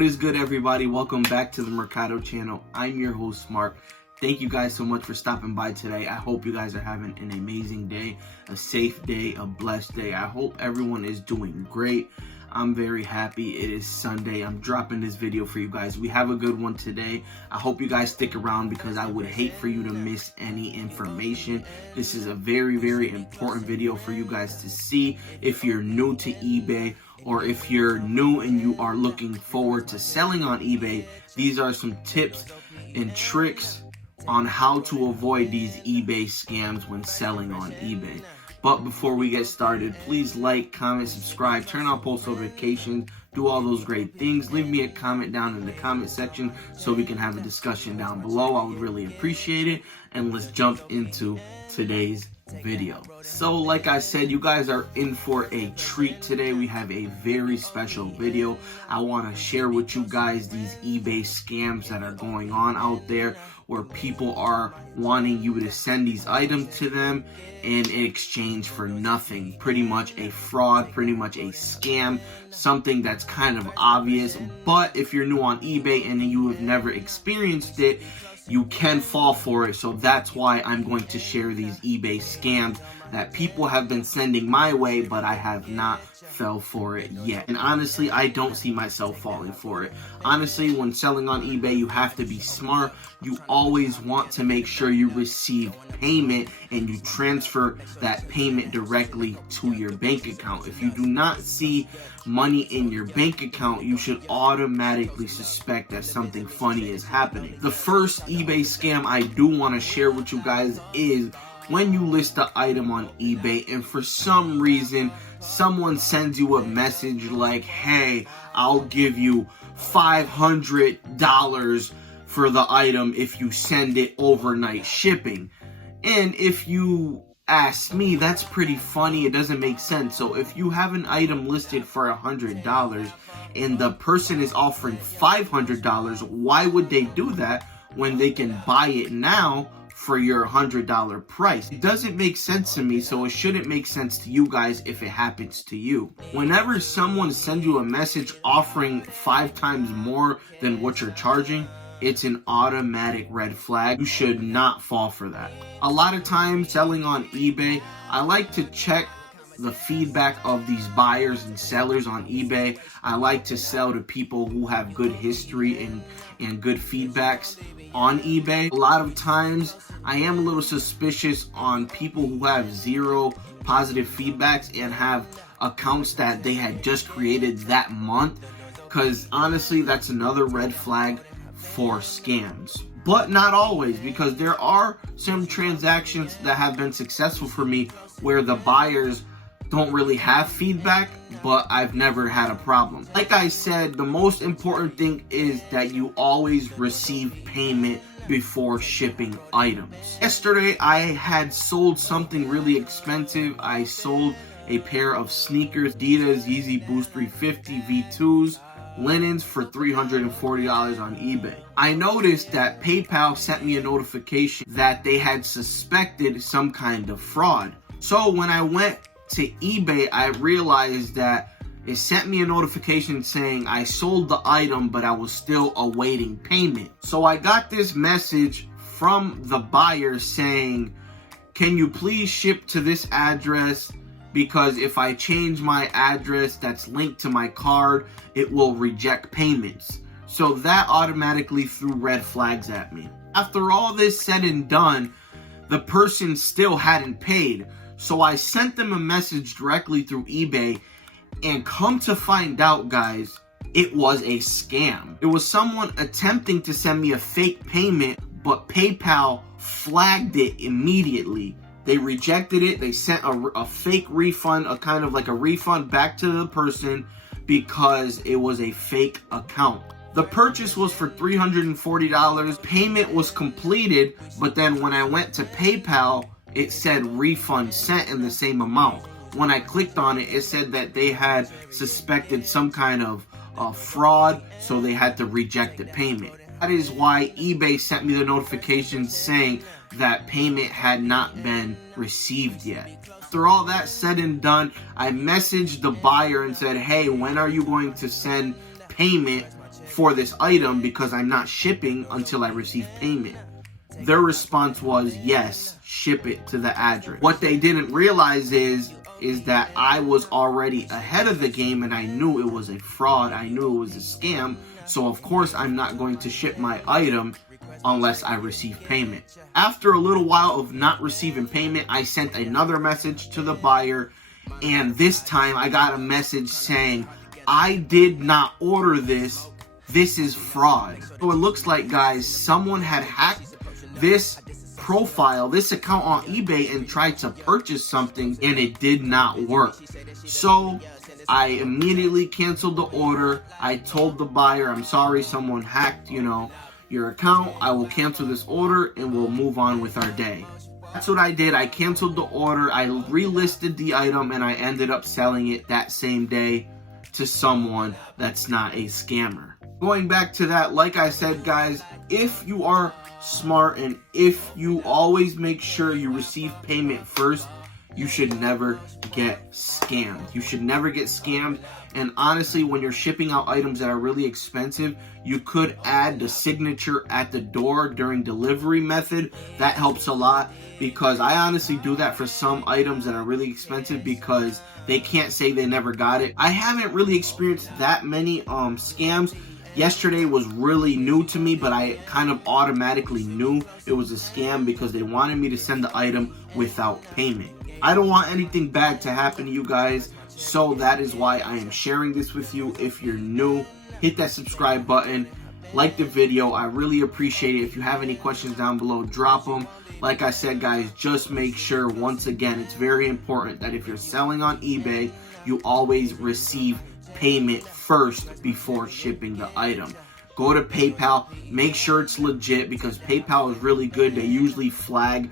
What is good, everybody? Welcome back to the Mercado channel. I'm your host, Mark. Thank you guys so much for stopping by today. I hope you guys are having an amazing day, a safe day, a blessed day. I hope everyone is doing great. I'm very happy. It is Sunday. I'm dropping this video for you guys. We have a good one today. I hope you guys stick around because I would hate for you to miss any information. This is a very, very important video for you guys to see if you're new to eBay, or if you're new and you are looking forward to selling on eBay. These are some tips and tricks on how to avoid these eBay scams when selling on eBay. But before we get started, please like, comment, subscribe, turn on post notifications, do all those great things. Leave me a comment down in the comment section so we can have a discussion down below. I would really appreciate it. And let's jump into today's video. So like I said, you guys are in for a treat today. We have a very special video. I want to share with you guys these eBay scams that are going on out there, where people are wanting you to send these items to them in exchange for nothing. Pretty much a fraud, pretty much a scam, something that's kind of obvious. But if you're new on eBay and you have never experienced it, you can fall for it. So that's why I'm going to share these eBay scams that people have been sending my way, but I have not fell for it yet. And honestly, I don't see myself falling for it. Honestly, when selling on eBay, you have to be smart. You always want to make sure you receive payment and you transfer that payment directly to your bank account. If you do not see money in your bank account, you should automatically suspect that something funny is happening. The first eBay scam I do want to share with you guys is when you list the item on eBay and for some reason someone sends you a message like, hey, I'll give you $500 for the item if you send it overnight shipping. And if you ask me, that's pretty funny. It doesn't make sense. So if you have an item listed for $100 and the person is offering $500, why would they do that when they can buy it now for your $100 price? It doesn't make sense to me, so it shouldn't make sense to you guys if it happens to you. Whenever someone sends you a message offering 5 times more than what you're charging, it's an automatic red flag. You should not fall for that. A lot of times selling on eBay, I like to check the feedback of these buyers and sellers on eBay. I like to sell to people who have good history and good feedbacks on eBay. A lot of times I am a little suspicious on people who have 0 positive feedbacks and have accounts that they had just created that month, because honestly that's another red flag for scams. But not always, because there are some transactions that have been successful for me where the buyers don't really have feedback, but I've never had a problem. Like I said, the most important thing is that you always receive payment before shipping items. Yesterday, I had sold something really expensive. I sold a pair of sneakers, Adidas Yeezy Boost 350 V2s, linens for $340 on eBay. I noticed that PayPal sent me a notification that they had suspected some kind of fraud. So when I went to eBay, I realized that it sent me a notification saying I sold the item, but I was still awaiting payment. So I got this message from the buyer saying, can you please ship to this address, because if I change my address that's linked to my card, it will reject payments. So that automatically threw red flags at me. After all this said and done, the person still hadn't paid. So I sent them a message directly through eBay, and come to find out, guys, it was a scam. It was someone attempting to send me a fake payment, but PayPal flagged it immediately. They rejected it. They sent a fake refund, a kind of like a refund back to the person because it was a fake account. The purchase was for $340. Payment was completed, but then when I went to PayPal, it said refund sent in the same amount. When I clicked on it, it said that they had suspected some kind of fraud, so they had to reject the payment. That is why eBay sent me the notification saying that payment had not been received yet. After all that said and done, I messaged the buyer and said, hey, when are you going to send payment for this item because I'm not shipping until I receive payment. Their response was, yes, ship it to the address. What they didn't realize is that I was already ahead of the game and I knew it was a fraud. I knew it was a scam. So of course I'm not going to ship my item unless I receive payment. After a little while of not receiving payment, I sent another message to the buyer, and this time I got a message saying, I did not order this. This is fraud. So it looks like, guys, someone had hacked this profile, this account on eBay, and tried to purchase something, and it did not work. So I immediately canceled the order. I told the buyer, I'm sorry, someone hacked, your account. I will cancel this order and we'll move on with our day. That's what I did. I canceled the order. I relisted the item and I ended up selling it that same day to someone that's not a scammer. Going back to that, like I said, guys, if you are smart and if you always make sure you receive payment first, you should never get scammed. You should never get scammed. And honestly, when you're shipping out items that are really expensive, you could add the signature at the door during delivery method. That helps a lot, because I honestly do that for some items that are really expensive because they can't say they never got it. I haven't really experienced that many scams. Yesterday was really new to me, but I kind of automatically knew it was a scam because they wanted me to send the item without payment. I don't want anything bad to happen to you guys, so that is why I am sharing this with you. If you're new, hit that subscribe button, like the video. I really appreciate it. If you have any questions down below, drop them. Like I said, guys, just make sure, once again, it's very important that if you're selling on eBay, you always receive payment first before shipping the item. Go to PayPal, make sure it's legit, because PayPal is really good. They usually flag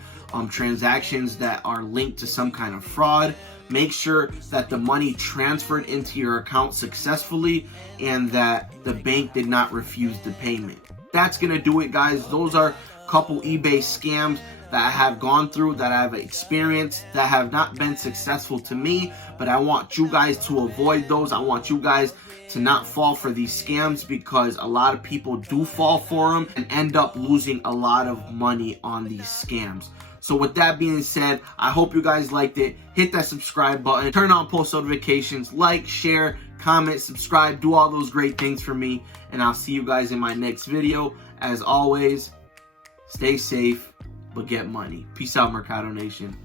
transactions that are linked to some kind of fraud. Make sure that the money transferred into your account successfully and that the bank did not refuse the payment. That's gonna do it, guys. Those are a couple eBay scams that I have gone through, that I have experienced, that have not been successful to me, but I want you guys to avoid those. I want you guys to not fall for these scams, because a lot of people do fall for them and end up losing a lot of money on these scams. So with that being said, I hope you guys liked it. Hit that subscribe button, turn on post notifications, like, share, comment, subscribe, do all those great things for me, and I'll see you guys in my next video. As always, stay safe, but get money. Peace out, Mercado Nation.